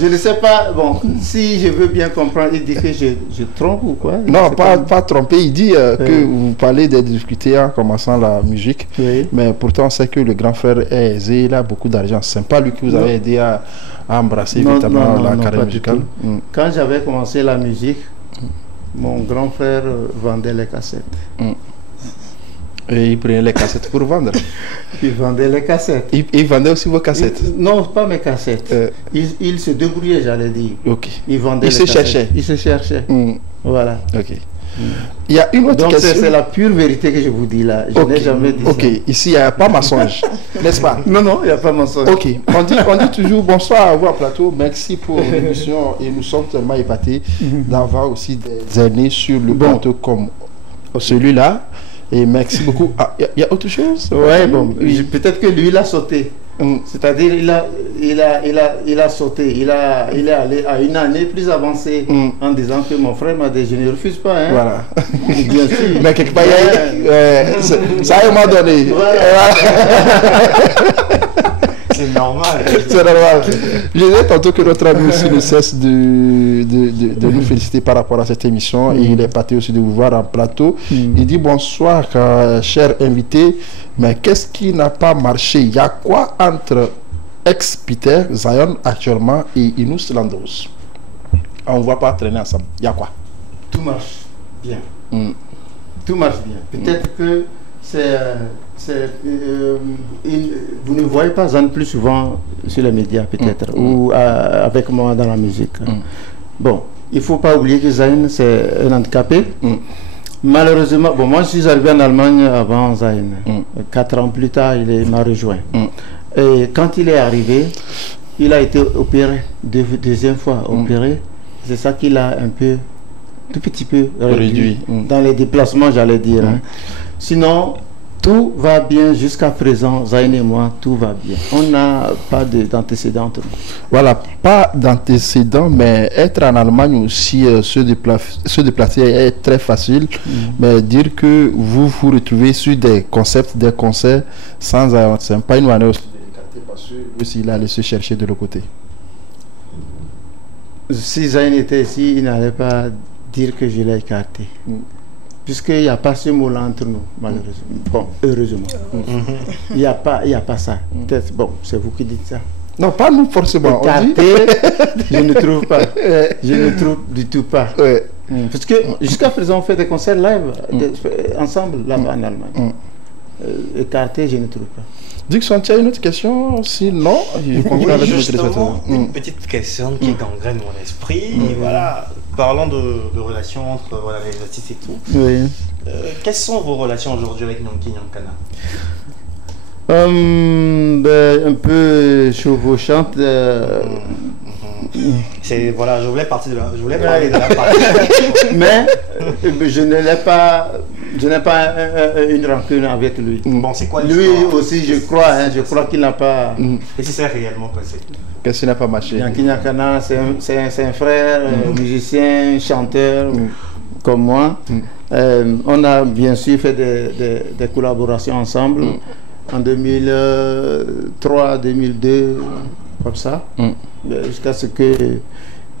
je ne sais pas, bon, si je veux bien comprendre, il dit que je trompe ou quoi? Non, pas tromper, il dit que vous parlez des difficultés en commençant la musique, mais pourtant on sait que le grand frère est aisé, il a beaucoup d'argent. C'est pas lui qui vous avait aidé à embrasser véritablement la carrière musicale. Quand j'avais commencé la musique, mon grand frère vendait les cassettes. Et il prenait les cassettes pour vendre. Il vendait les cassettes. Il vendait aussi vos cassettes? Non, pas mes cassettes. Il se débrouillait, j'allais dire. Ok. Il vendait il les se cassettes. Cherchait. Il se cherchait. Voilà. Ok. Il y a une autre donc question. C'est la pure vérité que je vous dis là. Je n'ai jamais dit ça. Ok, ici il n'y a pas mensonge, n'est-ce pas? Non, il n'y a pas mensonge. Ok, on dit toujours bonsoir à vous à plateau, merci pour l'émission et nous sommes tellement épatés d'avoir aussi des aînés sur le plateau comme celui-là. Et merci beaucoup. Il y a autre chose? Ouais, bon, peut-être que lui il a sauté. C'est-à-dire il a sauté, il est allé à une année plus avancée en disant que mon frère m'a dit je ne refuse pas. Hein. Voilà. Bien sûr. Mais quelque part, ça a un moment donné. Voilà. C'est normal. C'est normal. Je disais tantôt que notre ami aussi ne cesse de nous féliciter par rapport à cette émission. Et il est parti aussi de vous voir en plateau. Il dit bonsoir, cher invité. Mais qu'est-ce qui n'a pas marché? Il y a quoi entre ex-Peter, Zion actuellement et Inus Landos? On ne voit pas traîner ensemble. Il y a quoi? Tout marche bien. Tout marche bien. Peut-être que vous ne voyez pas Zion plus souvent sur les médias peut-être ou avec moi dans la musique. Bon, il ne faut pas oublier que Zion c'est un handicapé. Malheureusement, bon, moi je suis arrivé en Allemagne avant Zion. 4 ans plus tard, il m'a rejoint. Et quand il est arrivé, il a été opéré, deuxième fois opéré. C'est ça qu'il a un peu, tout petit peu réduit. Dans les déplacements, j'allais dire. Sinon, tout va bien jusqu'à présent, Zion et moi, tout va bien. On n'a pas d'antécédents entre nous. Voilà, pas d'antécédents, mais être en Allemagne aussi, se déplacer est très facile. Mais dire que vous vous retrouvez sur des concepts, des concerts sans avoir, c'est pas une manière aussi délicate parce que lui aussi il allait se chercher de l'autre côté. Si Zion était ici, il n'allait pas dire que je l'ai écarté. Puisqu'il n'y a pas ce mot-là entre nous, malheureusement. Bon, heureusement. Il n'y a pas ça. Peut-être, bon, c'est vous qui dites ça. Non, pas nous forcément. Écarté, je ne trouve pas. Je ne trouve du tout pas. Parce que jusqu'à présent, on fait des concerts live ensemble là-bas en Allemagne. Écarté, je ne trouve pas. Dixon, tu as une autre question? Sinon, je continue avec notre téléspectateur. Une petite question qui gangrène mon esprit. Voilà, parlons de relations entre les artistes et tout. Quelles sont vos relations aujourd'hui avec Nyanki Nyankana? Un peu chevauchante. Voilà, je voulais parler de la partie. Mais je ne l'ai pas. Je n'ai pas une rancune avec lui. Bon, c'est quoi lui aussi, je crois qu'il n'a pas. Et si c'est réellement passé? Qu'est-ce qui n'a pas marché? Nyanki Nyankana, c'est un frère, musicien, chanteur, comme moi. On a bien sûr fait des collaborations ensemble en 2003, 2002, comme ça, jusqu'à ce qu'ils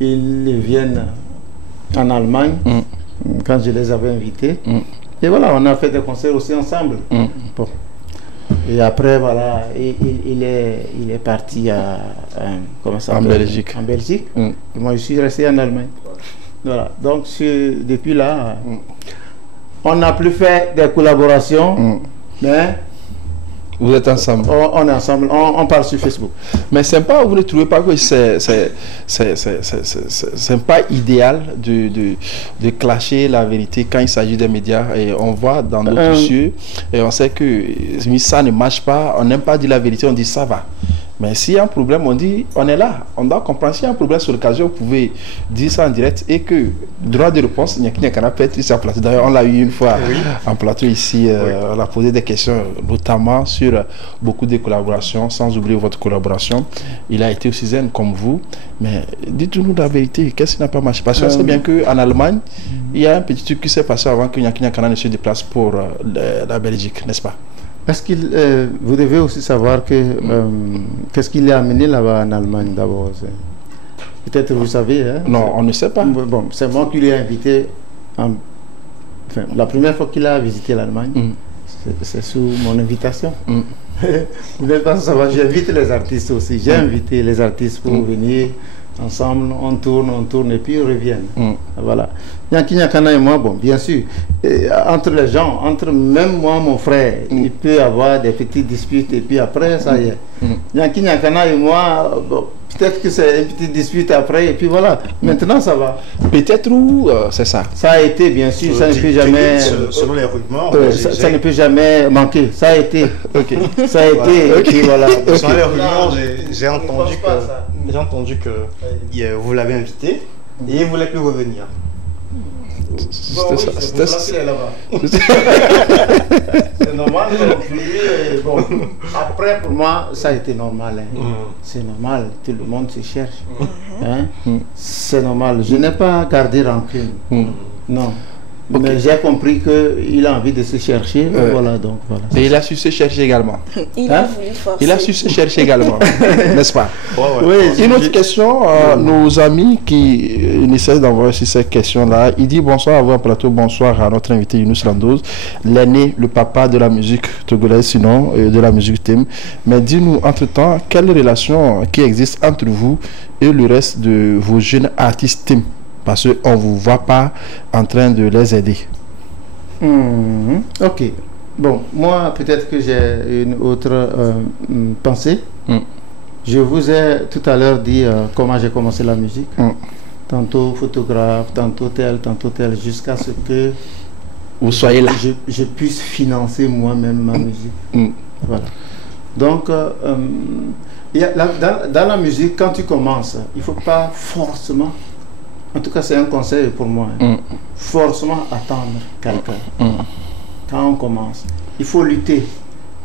viennent en Allemagne, quand je les avais invités. Et voilà, on a fait des concerts aussi ensemble. Bon. Et après, voilà, il est parti en Belgique. En Belgique. Et moi, je suis resté en Allemagne. Voilà. Donc, depuis là, on n'a plus fait des collaborations, mais vous êtes ensemble. On est ensemble, on parle sur Facebook. Mais c'est pas, vous ne trouvez pas que c'est pas idéal de clasher la vérité quand il s'agit des médias, et on voit dans d'autres cieux et on sait que ça ne marche pas, on n'aime pas dire la vérité, on dit ça va. Mais s'il y a un problème, on dit, on est là, on doit comprendre. S'il y a un problème sur l'occasion, vous pouvez dire ça en direct et que droit de réponse, il n'y a qu'un peut être ici en plateau. D'ailleurs, on l'a eu une fois en plateau ici, on a posé des questions, notamment sur beaucoup de collaborations, sans oublier votre collaboration. Il a été aussi zen comme vous, mais dites-nous la vérité, qu'est-ce qui n'a pas marché? Parce qu'on sait bien qu'en Allemagne, il y a un petit truc qui s'est passé avant que Nyaki Nyakana ne se déplace pour la Belgique, n'est-ce pas? Parce que vous devez aussi savoir que qu'est-ce qui l'a amené là-bas en Allemagne d'abord. Peut-être vous savez. Hein, non, on ne sait pas. Bon, c'est moi qui l'ai invité. Enfin, la première fois qu'il a visité l'Allemagne, c'est sous mon invitation. Vous n'êtes pas savoir, j'invite les artistes aussi. J'ai invité les artistes pour venir ensemble, on tourne et puis ils reviennent. Voilà. Nyaki Nyakana et moi, bon, bien sûr, entre les gens, entre même moi, mon frère, il peut y avoir des petites disputes et puis après, ça y est. Nyaki Nyakana et moi, bon, peut-être que c'est une petite dispute après et puis voilà. Maintenant, ça va. Peut-être ou c'est ça. Ça a été, bien sûr, ça ne peut jamais. Selon les rumeurs, ça ne peut jamais manquer. Ça a été. Ça a été. Ouais. Et puis voilà. Selon les rumeurs, j'ai entendu que vous l'avez invité et il ne voulait plus revenir. C'était ça. C'est normal. Bon, après, pour moi, ça a été normal. Hein. C'est normal. Tout le monde se cherche. Hein? C'est normal. Je n'ai pas gardé rancune. Non. Mais j'ai compris qu'il a envie de se chercher. Voilà, donc voilà. Et il a su se chercher également. Il a voulu forcer. Il a su se chercher également, n'est-ce pas? Oui, une autre question, nos amis qui essaient d'envoyer sur cette question-là, il dit bonsoir à vous en plateau, bonsoir à notre invité Younous Landoz, l'aîné, le papa de la musique togolaise, sinon de la musique thème. Mais dis-nous, entre-temps, quelle relation qui existe entre vous et le reste de vos jeunes artistes thème? Parce qu'on ne vous voit pas en train de les aider. Ok. Bon, moi, peut-être que j'ai une autre pensée. Je vous ai tout à l'heure dit comment j'ai commencé la musique. Tantôt photographe, tantôt tel, jusqu'à ce que vous soyez là. Je puisse financer moi-même ma musique. Voilà. Donc, dans la musique, quand tu commences, il ne faut pas forcément... En tout cas, c'est un conseil pour moi. Forcément attendre quelqu'un. Quand on commence, il faut lutter.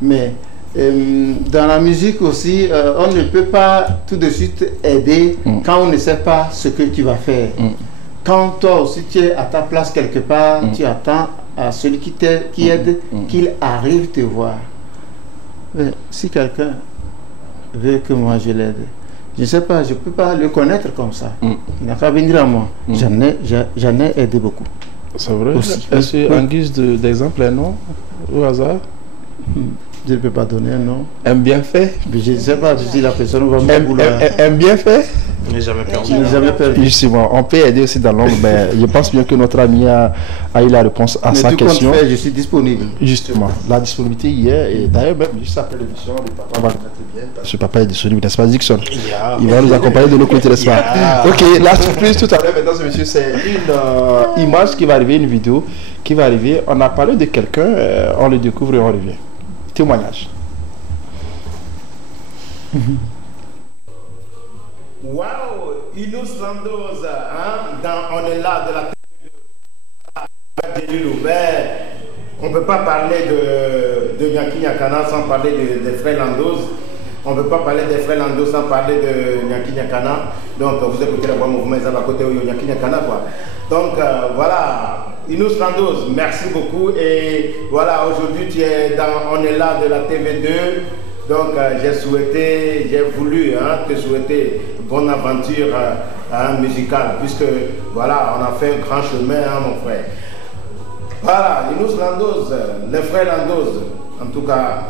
Mais dans la musique aussi, on ne peut pas tout de suite aider quand on ne sait pas ce que tu vas faire. Quand toi aussi tu es à ta place quelque part, tu attends à celui qui aide qu'il arrive te voir. Mais si quelqu'un veut que moi je l'aide, je ne sais pas, je ne peux pas le connaître comme ça. Il n'a qu'à venir à moi. J'en ai aidé beaucoup. C'est vrai. Est-ce en guise d'exemple, un nom au hasard? Je ne peux pas donner un nom. Un bienfait? Je ne sais pas si la personne va me vouloir. Un bienfait? Je n'ai jamais perdu. Justement, on peut aider aussi dans l'ombre, mais je pense bien que notre ami a eu la réponse à sa question. Faire, je suis disponible. Justement, la disponibilité hier, et d'ailleurs même juste après l'émission, le papa va le mettre bien. Ce papa est disponible, n'est-ce pas, Dixon? Il va nous accompagner de l'autre côté, n'est-ce pas? Ok, la surprise tout à l'heure, mesdames et messieurs, c'est une image qui va arriver, une vidéo qui va arriver. On a parlé de quelqu'un, on le découvre et on revient. Témoignage. Waouh, Younous Landoz, hein, on est là de la télé. On ne peut pas parler de Nyaki Nyakana sans parler des frères Landoz. On ne peut pas parler des frères Landoz sans parler de Nyaki Nyakana. Donc vous écoutez la voix mouvement à côté de Nyaki Nyakana, quoi. Donc voilà, Younous Landoz, merci beaucoup. Et voilà, aujourd'hui on est là de la TV2. Donc j'ai voulu te souhaiter bonne aventure musicale, puisque voilà, on a fait un grand chemin, mon frère. Voilà, Younous Landoz, les frères Landoz, en tout cas,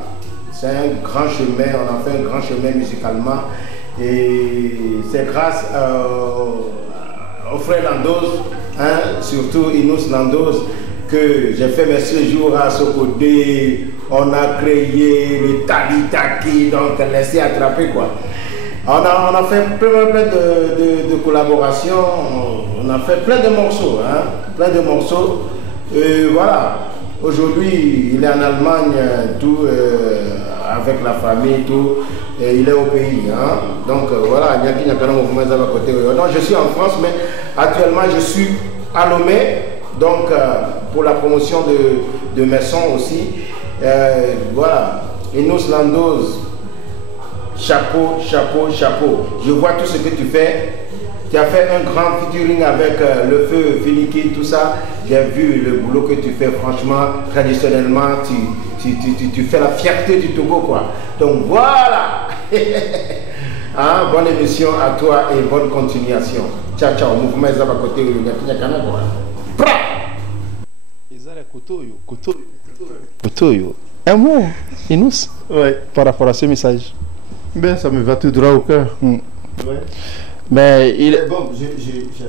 c'est un grand chemin, on a fait un grand chemin musicalement. Et c'est grâce aux frères Landoz, surtout Younous Landoz, que j'ai fait mes séjours à Sokodé. On a créé le Talitaki, donc laissez attraper quoi. On a fait plein de collaborations, on a fait plein de morceaux, plein de morceaux. Voilà, aujourd'hui il est en Allemagne, tout avec la famille et tout. Et il est au pays. Hein. Donc voilà, Nyaki Nyakana Mouvement à côté. Non, je suis en France, mais actuellement je suis à Lomé. Donc pour la promotion de mes sons aussi. Voilà, Inus Landoz, chapeau, chapeau, chapeau. Je vois tout ce que tu fais. Tu as fait un grand featuring avec le feu, Finiki, tout ça. J'ai vu le boulot que tu fais, franchement, traditionnellement, tu fais la fierté du Togo, quoi. Donc voilà. Hein, bonne émission à toi et bonne continuation. Ciao, ciao. Mouvement Zaba côté Kotoyo. Un mot, Inus, par rapport à ce message. Ben, ça me va tout droit au cœur. Ouais. Mais il est bon, j'ai tout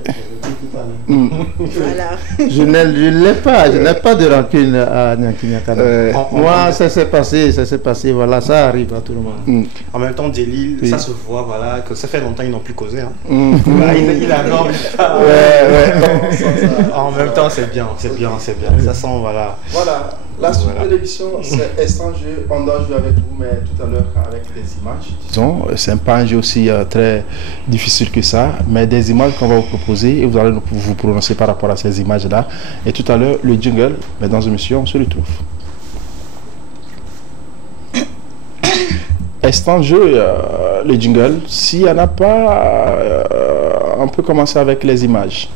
à l'heure. Voilà. Je n'ai pas de rancune à Nyaki Nyakana. Moi, ça s'est passé, voilà, ça arrive à tout le monde. En même temps, Djelil, ça se voit, voilà, que ça fait longtemps qu'ils n'ont plus causé. Hein. Il a non, en même temps, c'est bien. Ça sent, voilà. Voilà. La suite de l'émission, c'est Instant Jeu. On doit jouer avec vous, mais tout à l'heure avec des images. Disons, c'est pas un jeu aussi très difficile que ça, mais des images qu'on va vous proposer et vous allez vous prononcer par rapport à ces images-là. Et tout à l'heure, le jingle, mais dans une émission, on se retrouve. Instant Jeu, le jingle. S'il n'y en a pas, on peut commencer avec les images.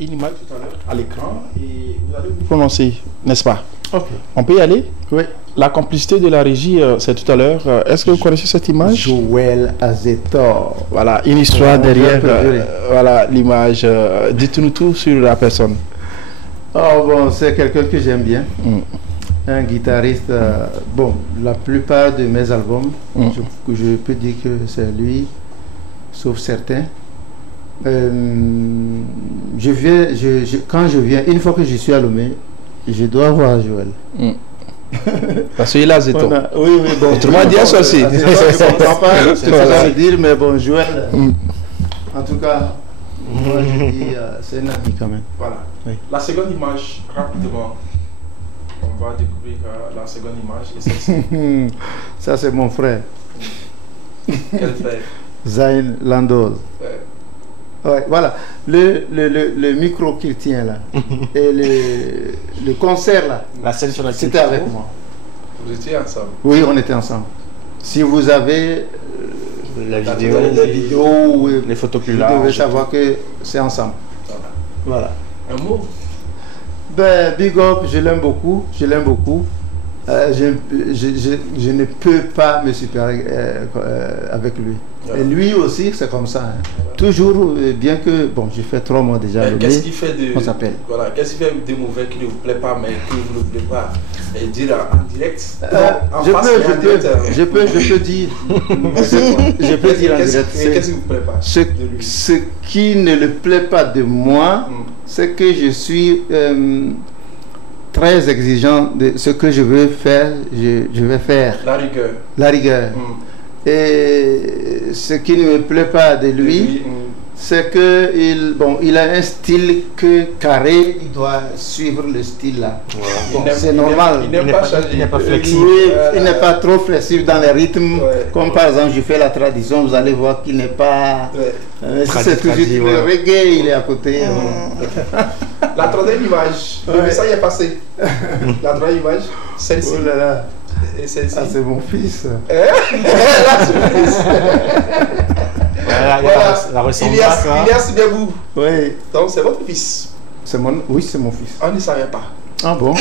Une image tout à l'heure à l'écran et vous allez vous prononcer, n'est-ce pas? Ok. On peut y aller? Oui. La complicité de la régie, c'est tout à l'heure. Est-ce que vous connaissez cette image? Joël Azetor. Voilà, une histoire derrière voilà, l'image. Dites-nous tout sur la personne. Oh bon, c'est quelqu'un que j'aime bien. Un guitariste. Bon, la plupart de mes albums, je peux dire que c'est lui, sauf certains. Quand je viens, une fois que je suis à Lomé, je dois voir Joël. Parce qu'il a Zeto. Oui, bon. Autrement dit, ça aussi. Je ne comprends pas ce que ça veut dire, mais bon, Joël, en tout cas, moi je dis, c'est un ami quand même. Voilà. Oui. La seconde image, rapidement. On va découvrir la seconde image. Et celle-ci. Ça, c'est mon frère. Quel frère? Zayn Landoz. Ouais, voilà, le micro qu'il tient là, et le concert là, la scène sur laquelle c'était avec moi. Vous étiez ensemble? Oui, on était ensemble. Si vous avez la vidéo, les photos plus larges, vous devez savoir que c'est ensemble. Voilà. Un mot? Ben, Big Up, je l'aime beaucoup, je ne peux pas me séparer avec lui. Et lui aussi, c'est comme ça. Hein. Toujours, bien que, bon, j'ai fait 3 mois déjà. Qu'est-ce qui fait on s'appelle. Voilà, qu'est-ce qui fait des mauvais qui ne vous plaît pas, mais qui ne vous plaît pas? Et dire en direct. Je peux dire. Je peux dire en direct. Qu'est-ce qui ne vous plaît pas? Ce qui ne le plaît pas de moi, c'est que je suis très exigeant de ce que je veux faire, je vais faire. La rigueur. Et ce qui ne me plaît pas de lui, c'est que il a un style carré, il doit suivre le style là. Bon, c'est normal. Il n'est pas flexible. Il n'est pas trop flexible dans les rythmes. Comme par exemple, je fais la tradition, vous allez voir qu'il n'est pas. C'est toujours le reggae, il est à côté. La troisième image, le message est passé. La troisième image, celle-ci. Oh là là. Ah, c'est mon fils. La ressemblance. Ilias Biabou. Oui. Donc c'est votre fils. Oui, c'est mon fils. On ne savait pas. Ah bon?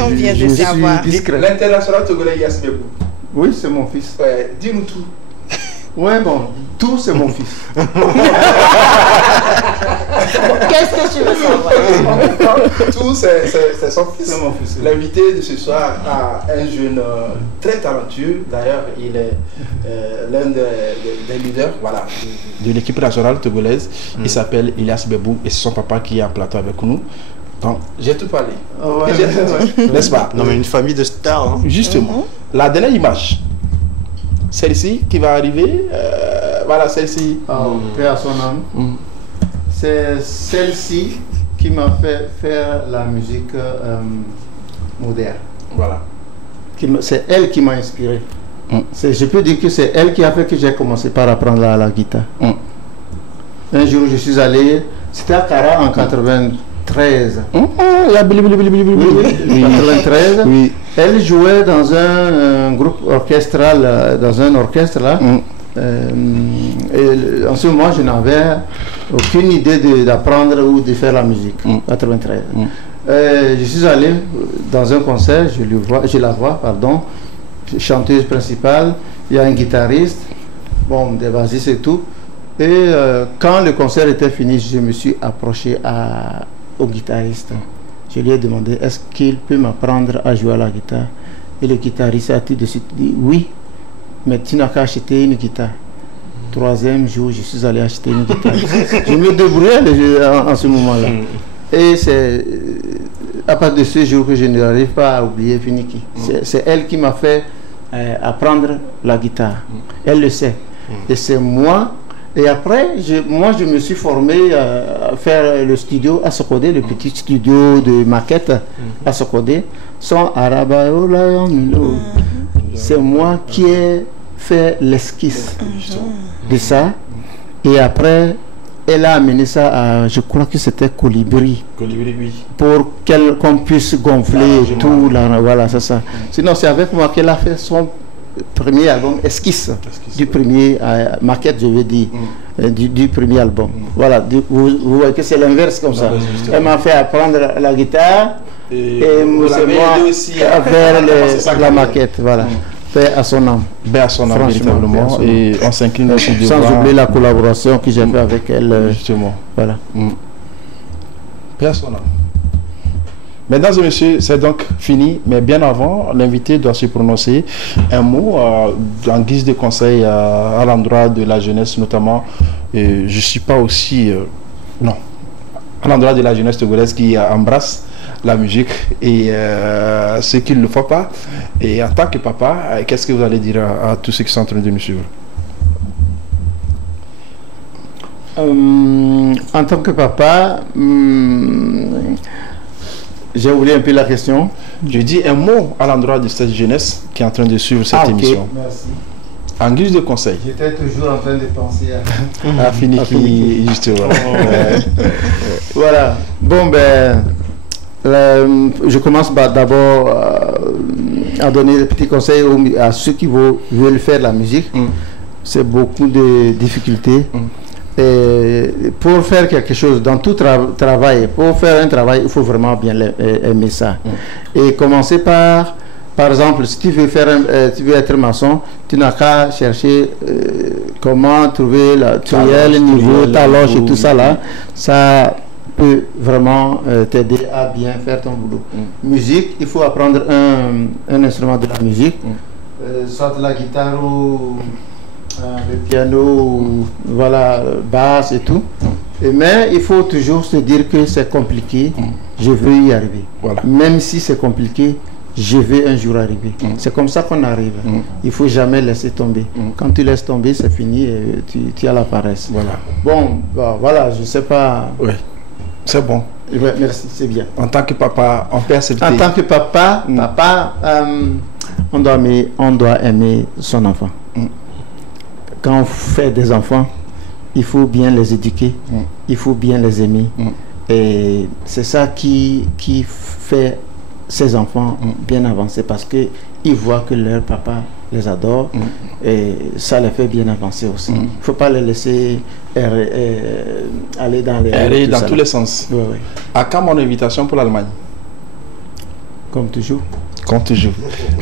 On vient de savoir. L'international togolais Ilias Biabou. Oui, c'est mon fils. Ouais, dis-nous tout. Ouais, bon, tout c'est mon fils. Qu'est-ce que tu veux savoir? Tout c'est son fils. C'est mon fils. L'invité de ce soir a un jeune très talentueux. D'ailleurs, il est l'un des leaders, voilà, de l'équipe nationale togolaise. Il s'appelle Ilias Biabou et c'est son papa qui est en plateau avec nous. Donc, j'ai tout parlé. N'est-ce pas? Non, mais une famille de stars. Hein. Justement. La dernière image. celle-ci qui va arriver. Voilà, celle-ci. Paix à son âme. C'est celle-ci qui m'a fait faire la musique moderne. Voilà. C'est elle qui m'a inspiré. Je peux dire que c'est elle qui a fait que j'ai commencé par apprendre la guitare. Un jour, je suis allé, c'était à Cara en 93. Il y a 93. Oui. Elle jouait dans un groupe orchestral, dans un orchestre là. Et en ce moment, je n'avais aucune idée d'apprendre ou de faire la musique. 93. Je suis allé dans un concert, je la vois, chanteuse principale, il y a un guitariste, bon, des bassistes et tout. Et quand le concert était fini, je me suis approché au guitariste. Je lui ai demandé, est-ce qu'il peut m'apprendre à jouer à la guitare? Et le guitariste a tout de suite dit, oui, mais tu n'as qu'à acheter une guitare. Troisième jour, je suis allé acheter une guitare. Je me débrouillais en ce moment-là. Et c'est à partir de ce jour que je n'arrive pas à oublier Finiki. C'est elle qui m'a fait apprendre la guitare. Elle le sait. Et c'est moi. Et après, moi, je me suis formé à faire le studio à Sokodé, le petit studio de maquette à Sokodé. Son Araba. C'est moi qui ai fait l'esquisse de ça. Et après, elle a amené ça à, je crois que c'était Colibri. Colibri, oui. Pour qu'on puisse gonfler tout. Voilà, c'est ça. Sinon, c'est avec moi qu'elle a fait son premier album, esquisse. Du premier, maquette, je veux dire, du premier album. Voilà, vous voyez que c'est l'inverse comme ça. Elle m'a fait apprendre la guitare et c'est moi aussi à faire la maquette. Voilà. Paix à son âme. Paix à son âme, véritablement. Et on s'incline aussi devant. Sans oublier la collaboration que j'ai fait avec elle. Justement. Voilà. Paix à son âme. Mesdames et messieurs, c'est donc fini. Mais bien avant, l'invité doit se prononcer un mot en guise de conseil à l'endroit de la jeunesse, notamment. Je ne suis pas aussi... non. À l'endroit de la jeunesse togolaise qui embrasse la musique et ceux qui ne le font pas. Et en tant que papa, qu'est-ce que vous allez dire à tous ceux qui sont en train de nous suivre? En tant que papa, j'ai oublié un peu la question. Je dis un mot à l'endroit de cette jeunesse qui est en train de suivre cette émission. Merci. En guise de conseil. J'étais toujours en train de penser à Finiki, justement. Voilà. Bon, ben... je commence d'abord à donner des petits conseils à ceux qui veulent faire la musique. C'est beaucoup de difficultés. Et pour faire quelque chose, dans tout travail, pour faire un travail, il faut vraiment bien aimer ça. Et commencer par exemple, si tu veux être maçon, tu n'as qu'à chercher comment trouver le niveau, ta loge et tout ça là. Ça peut vraiment t'aider à bien faire ton boulot. Musique, il faut apprendre un instrument de la musique, soit la guitare ou le piano, ou, voilà, basse et tout. Mais il faut toujours se dire que c'est compliqué, je veux y arriver. Voilà. Même si c'est compliqué, je vais un jour arriver. C'est comme ça qu'on arrive. Il ne faut jamais laisser tomber. Quand tu laisses tomber, c'est fini et tu as la paresse. Voilà. Bon, voilà, je ne sais pas. Oui. C'est bon. Ouais, merci, c'est bien. En tant que papa, on peut accepter. En tant que papa, on doit aimer son enfant. Quand on fait des enfants, il faut bien les éduquer, il faut bien les aimer. Et c'est ça qui fait ces enfants bien avancer, parce qu'ils voient que leur papa les adore et ça les fait bien avancer aussi. Il ne faut pas les laisser aller dans tous les sens. Oui, oui. À quand mon invitation pour l'Allemagne? Comme toujours. Comme toujours.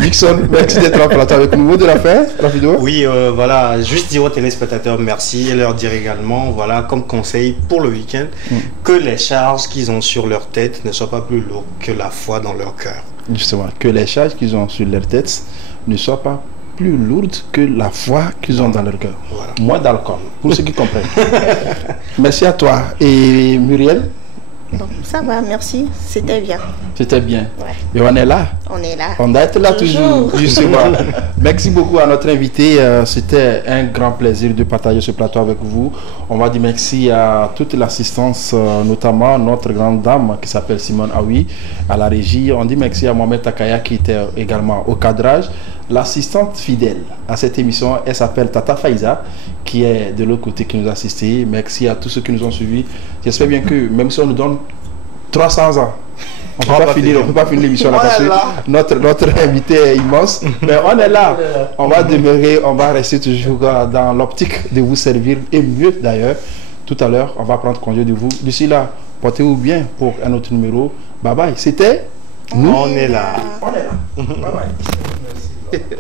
Dixon, merci d'être en plateau avec nous. Mot de la fin, rapido. Oui, voilà, juste dire aux téléspectateurs merci et leur dire également, voilà, comme conseil pour le week-end, que les charges qu'ils ont sur leur tête ne soient pas plus lourdes que la foi dans leur cœur. Justement, que les charges qu'ils ont sur leur tête ne soient pas plus lourdes que la foi qu'ils ont dans leur cœur. Voilà. Moins d'alcool, pour ceux qui comprennent. Merci à toi. Et Muriel? Donc, ça va, merci. C'était bien. C'était bien. Ouais. Et on est là. On est là. On doit être là toujours. Justement. Merci beaucoup à notre invité. C'était un grand plaisir de partager ce plateau avec vous. On va dire merci à toute l'assistance, notamment notre grande dame qui s'appelle Simone Aoui, à la régie. On dit merci à Mohamed Takaya qui était également au cadrage. L'assistante fidèle à cette émission, elle s'appelle Tata Faiza, qui est de l'autre côté, qui nous a assisté. Merci à tous ceux qui nous ont suivis. J'espère bien que même si on nous donne 300 ans, on ne peut pas finir l'émission là parce que notre invité est immense. Mais on est là. On va demeurer, on va rester toujours dans l'optique de vous servir, et mieux d'ailleurs. Tout à l'heure, on va prendre congé de vous. D'ici là, portez-vous bien pour un autre numéro. Bye bye. C'était nous. On est là. On est là. Bye bye. Merci.